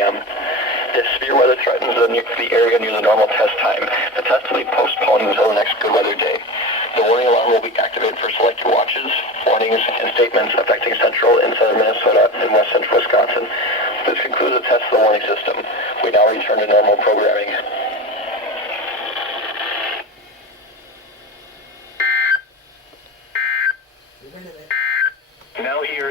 p.m. If severe weather threatens the area near the normal test time, the test will be postponed until the next good weather day. The warning alarm will be activated for selected watches, warnings, and statements affecting central and southern Minnesota and west central Wisconsin. This concludes the test of the warning system. We now return to normal programming. Now here